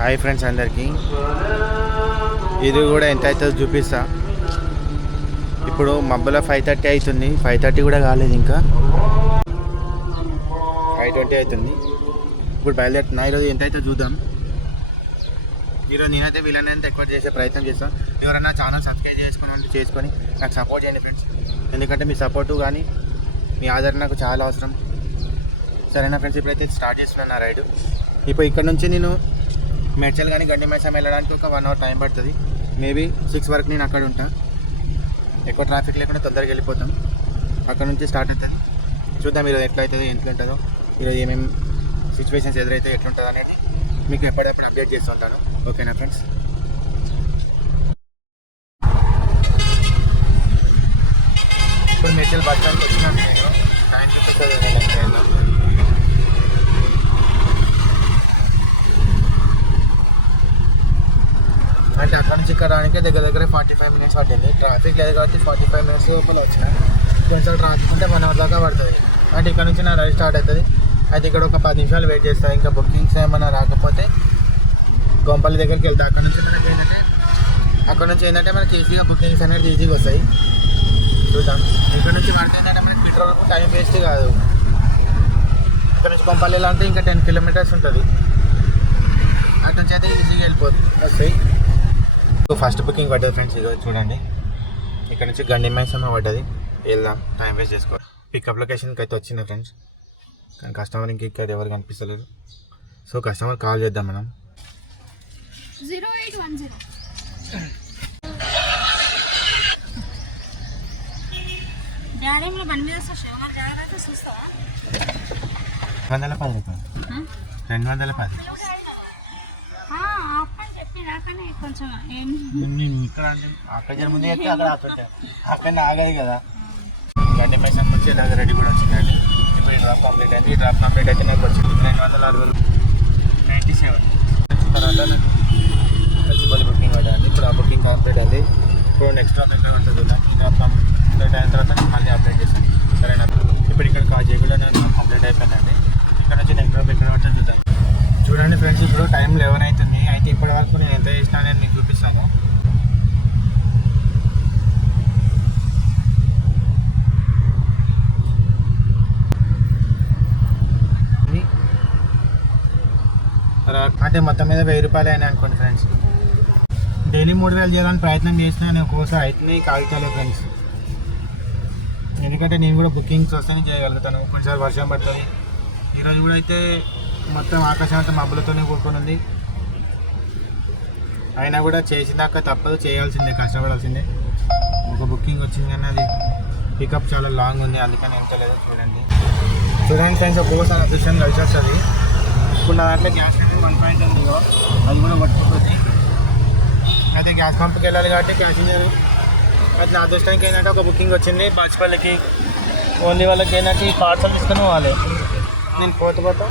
Hi friends అందరికీ. ఇది కూడా ఎంత అవుతుందో చూపిస్తా. ఇప్పుడు మబ్బులో ఫైవ్ థర్టీ అవుతుంది. ఫైవ్ థర్టీ కూడా కాలేదు ఇంకా. ఫైవ్ ట్వంటీ అవుతుంది. ఇప్పుడు బయలుదేరుతున్నా. ఈరోజు ఎంత అయితే చూద్దాం. ఈరోజు నేనైతే వీళ్ళనైతే ఎక్కువ చేసే ప్రయత్నం చేస్తాను ఎవరైనా ఛానల్ సబ్స్క్రైబ్ చేసుకుని చేసుకొని నాకు సపోర్ట్ చేయండి ఫ్రెండ్స్. ఎందుకంటే మీ సపోర్టు కానీ మీ ఆదరణ నాకు చాలా అవసరం. సరేనా ఫ్రెండ్స్? ఇప్పుడైతే స్టార్ట్ చేస్తున్నాను నా రైడ్ ఇప్పుడు ఇక్కడ నుంచి నేను మేడ్చల్ కానీ గండి మేసం వెళ్ళడానికి ఒక వన్ అవర్ టైం పడుతుంది. మేబీ సిక్స్ వరకు నేను అక్కడ ఉంటా. ఎక్కువ ట్రాఫిక్ లేకుండా తొందరగా వెళ్ళిపోతాం. అక్కడ నుంచి స్టార్ట్ అవుతుంది చూద్దాం ఈరోజు ఎట్లా అవుతుందో ఎట్లా ఉంటుందో. ఈరోజు ఏమేమి సిచ్యువేషన్స్ ఎదురైతే ఎట్లుంటుందో అనేది మీకు ఎప్పటికప్పుడు అప్డేట్ చేస్తూ ఉంటాను. ఓకేనా ఫ్రెండ్స్ ఇప్పుడు మేడ్చల్ బస్ స్టాండ్కి వచ్చినాను నేను. టైం చూపిస్తుంది అంటే అక్కడ నుంచి ఇక్కడ దగ్గర దగ్గర ఫార్టీ ఫైవ్ మినిట్స్ పట్టింది. ట్రాఫిక్ లేదు కాబట్టి ఫార్టీ ఫైవ్ మినిట్స్ లోపల వచ్చిన కొంచెం ట్రాఫిక్ ఉంటే వన్ అవర్ దాకా పడుతుంది. అంటే ఇక్కడ నుంచి నా రైడ్ స్టార్ట్ అవుతుంది. అయితే ఇక్కడ ఒక పది నిమిషాలు వెయిట్ చేస్తాను ఇంకా బుకింగ్స్ ఏమైనా రాకపోతే గొంపల్లి దగ్గరికి వెళ్తా. అక్కడ నుంచి మనకి ఏంటంటే అక్కడ నుంచి ఏంటంటే మనకి ఈజీగా బుకింగ్స్ అనేది ఈజీగా వస్తాయి. చూద్దాం. ఇక్కడ నుంచి పడితే ఏంటంటే మనకి పెట్రోల్ టైం వేస్ట్ కాదు. ఇక్కడ నుంచి గొంపల్లిలో అంటే ఇంకా టెన్ కిలోమీటర్స్ ఉంటుంది. అక్కడ నుంచి అయితే ఈజీగా వెళ్ళిపోతుంది. వస్తాయి ఫస్ట్ బుకింగ్ పడ్డది ఫ్రెండ్స్ ఇదో చూడండి. ఇక్కడ నుంచి గండి మైసమ్మ పడ్డది. వెళ్దాం టైం వేస్ట్ చేసుకో. పికప్ లొకేషన్కి అయితే వచ్చింది ఫ్రెండ్స్. కానీ కస్టమర్ ఇంక ఇక్కడ ఎవరు కనిపిస్తలేదు. సో కస్టమర్ కాల్ చేద్దాం మనం. Zero eight one zero. డాడీలో బండి మీద వస్తా శివనాథ్ జాగ్రత్త చూస్తావా? రెండు వందల పది రెండు వందల పది. అప్పని కొంచెం ఇక్కడ అంటే అక్కడ ముందు చెప్తే అక్కడ ఆపేటా అక్కడ ఆగదు కదా. గండి మైసమ్మ వచ్చి ఇలాగ రెడీ కూడా వచ్చిందండి. ఇప్పుడు ఈ డ్రాప్ కంప్లీట్ అయింది. ఈ డ్రాప్ కంప్లీట్ అయితే నాకు వచ్చింది రెండు వందల అరవై నైంటీ సెవెన్ తర్వాత నాకు గచ్చిబౌలి బుకింగ్ పడ్డాను ఇప్పుడు ఆ బుకింగ్ కంప్లీట్ అయింది ఇప్పుడు నెక్స్ట్ డ్రాప్ ఎక్కడ ఉంటుంది ఈ డ్రాప్ కంప్లీట్ అయిన తర్వాత నేను మళ్ళీ అప్డేట్ చేశాను సరేనా? ఇప్పుడు ఇక్కడ కాజేగూడ నాకు కంప్లీట్ అయిపోయిందండి ఇక్కడ నుంచి నెక్స్ట్ డ్రాప్ ఎక్కడ ఉంటుంది చూడండి ఫ్రెండ్స్ ఇప్పుడు టైం లెవెన్ అవుతుంది. అయితే ఇప్పటి వరకు నేను ఎంత చేసినా నేను మీకు చూపిస్తాను. అంటే మొత్తం మీద వెయ్యి రూపాయలు అయినాయి అనుకోండి ఫ్రెండ్స్. డైలీ మూడు వేలు చేయాలని ప్రయత్నం చేసినా నేను ఒక్కోసారి అవుతున్నాయి కాగితాలే ఫ్రెండ్స్. ఎందుకంటే నేను కూడా బుకింగ్స్ వస్తేనే చేయగలుగుతాను. కొన్నిసారి వర్షం పడుతుంది. ఈరోజు కూడా అయితే మొత్తం ఆకాశం అంతా మబ్బులతోనే కూడుకొని ఉంది అయినా కూడా చేసినాక తప్పదు చేయాల్సిందే కష్టపడాల్సిందే. ఒక బుకింగ్ వచ్చింది కానీ అది పికప్ చాలా లాంగ్ ఉంది అందుకని ఎంత లేదు చూడండి. చూడండి ఫ్రెండ్స్ ఒక్కోసారి అదృష్టం కలిసి వస్తుంది ఇప్పుడు నా దాంట్లో గ్యాస్ వన్ పాయింట్ ఉంది అది కూడా పట్టుకుపోతుంది అయితే గ్యాస్ పంప్కి వెళ్ళాలి కాబట్టి ప్యాసింజర్ అయితే నా అదృష్టానికి ఏంటంటే ఒక బుకింగ్ వచ్చింది బాచిపల్లికి. ఓన్లీ వాళ్ళకి ఏంటంటే ఈ పార్సల్ తీసుకొని పోవాలి. నేను పోత పోతా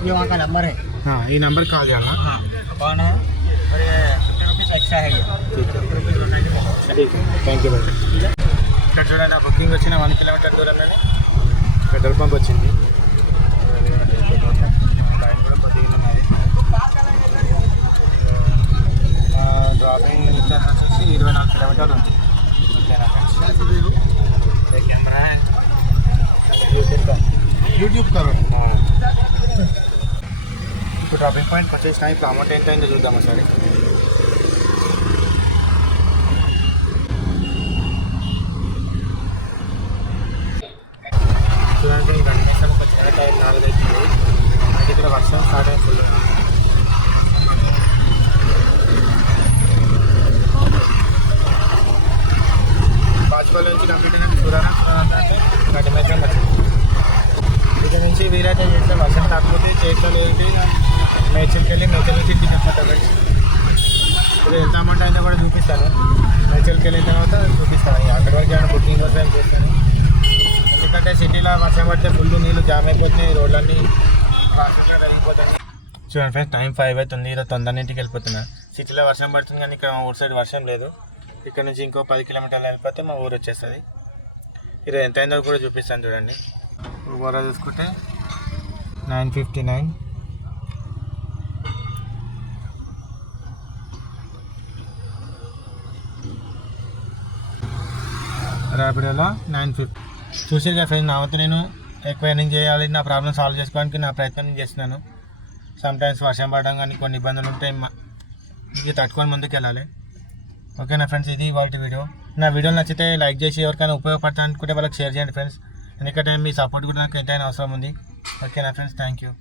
ये वहाँ का नंबर है हाँ ये नंबर कॉल जाना हाँ कौन है और ये फिफ्टी रुपीज़ एक्स्ट्रा है ठीक है ठीक है థ్యాంక్ యూ బాయ్ ఇక్కడ చూడండి నా బుకింగ్ వచ్చిన వన్ కిలోమీటర్ దూరంలోనే పెట్రోల్ పంప్ వచ్చింది టైం కూడా కొద్దిగా ఉన్నది డ్రాపింగ్ డిస్టెన్స్ వచ్చేసి ఇరవై నాలుగు కిలోమీటర్లు ఉంది ఓకేనా ఫ్రెండ్స్ కెమెరా యూట్యూబ్ కరో ఇప్పుడు డ్రాపింగ్ పాయింట్ వచ్చేసిన ఇప్పుడు అమౌంట్ ఎంత అయిందో చూద్దాం ఒకసారి చూడండి రెండు నిమిషాలకు వచ్చిన టైం నాలుగు అవుతుంది నాకు ఇక్కడ వర్షం స్టార్ట్ అవుతుంది బాజ్పల్లి నుంచి కంప్లీట్ అయినా చూడాలా చూడాలంటే గంట మేసం వచ్చింది ఇక్కడ నుంచి చేసాం వర్షం కాకపోతే చేతిలో లేదు వెళ్ళి మేడ్చల్ నుంచి ఇంటికి ఇప్పుడు వెళ్తామంటే అయినా కూడా చూపిస్తాను మేడ్చల్కి వెళ్ళిన తర్వాత చూపిస్తాను ఇక అక్కడ వరకు ఏమైనా బుకింగ్ కోసం చేస్తాను ఎందుకంటే సిటీలో వర్షం పడితే ఫుల్ నీళ్ళు జామ్ అయిపోతున్నాయి. రోడ్లన్నీ ఫాస్ట్గా వెళ్ళిపోతాయి చూడండి ఫ్రెండ్స్ టైం ఫైవ్ అవుతుంది ఇలా తొందరగా వెళ్ళిపోతున్నా. సిటీలో వర్షం పడుతుంది కానీ ఇక్కడ మా ఊరు సైడ్ వర్షం లేదు. ఇక్కడ నుంచి ఇంకో పది కిలోమీటర్లు వెళ్ళిపోతే మా ఊరు వచ్చేస్తుంది. ఇది ఎంత అయిందో కూడా చూపిస్తాను చూడండి. ఇప్పుడు చూసుకుంటే నైన్ ఫిఫ్టీ నైన్. ర్యాపిడోలో నైన్ ఫిఫ్టీ. చూసారు కదా ఫ్రెండ్స్ నా వద్ద నేను ఎక్కువ ఎర్నింగ్ చేయాలి నా ప్రాబ్లం సాల్వ్ చేసుకోవడానికి నా ప్రయత్నం చేస్తున్నాను. సమ్టైమ్స్ వర్షం పడడం కానీ కొన్ని ఇబ్బందులు ఉంటాయి ఇది తట్టుకొని ముందుకు వెళ్ళాలి ఓకేనా ఫ్రెండ్స్ ఇది వాళ్ళ వీడియో. నా వీడియో నచ్చితే లైక్ చేసి ఎవరికైనా ఉపయోగపడతా అనుకుంటే వాళ్ళకి షేర్ చేయండి ఫ్రెండ్స్. ఎందుకంటే మీ సపోర్ట్ కూడా నాకు ఎంతైనా అవసరం ఉంది. ఓకేనా ఫ్రెండ్స్ థ్యాంక్ యూ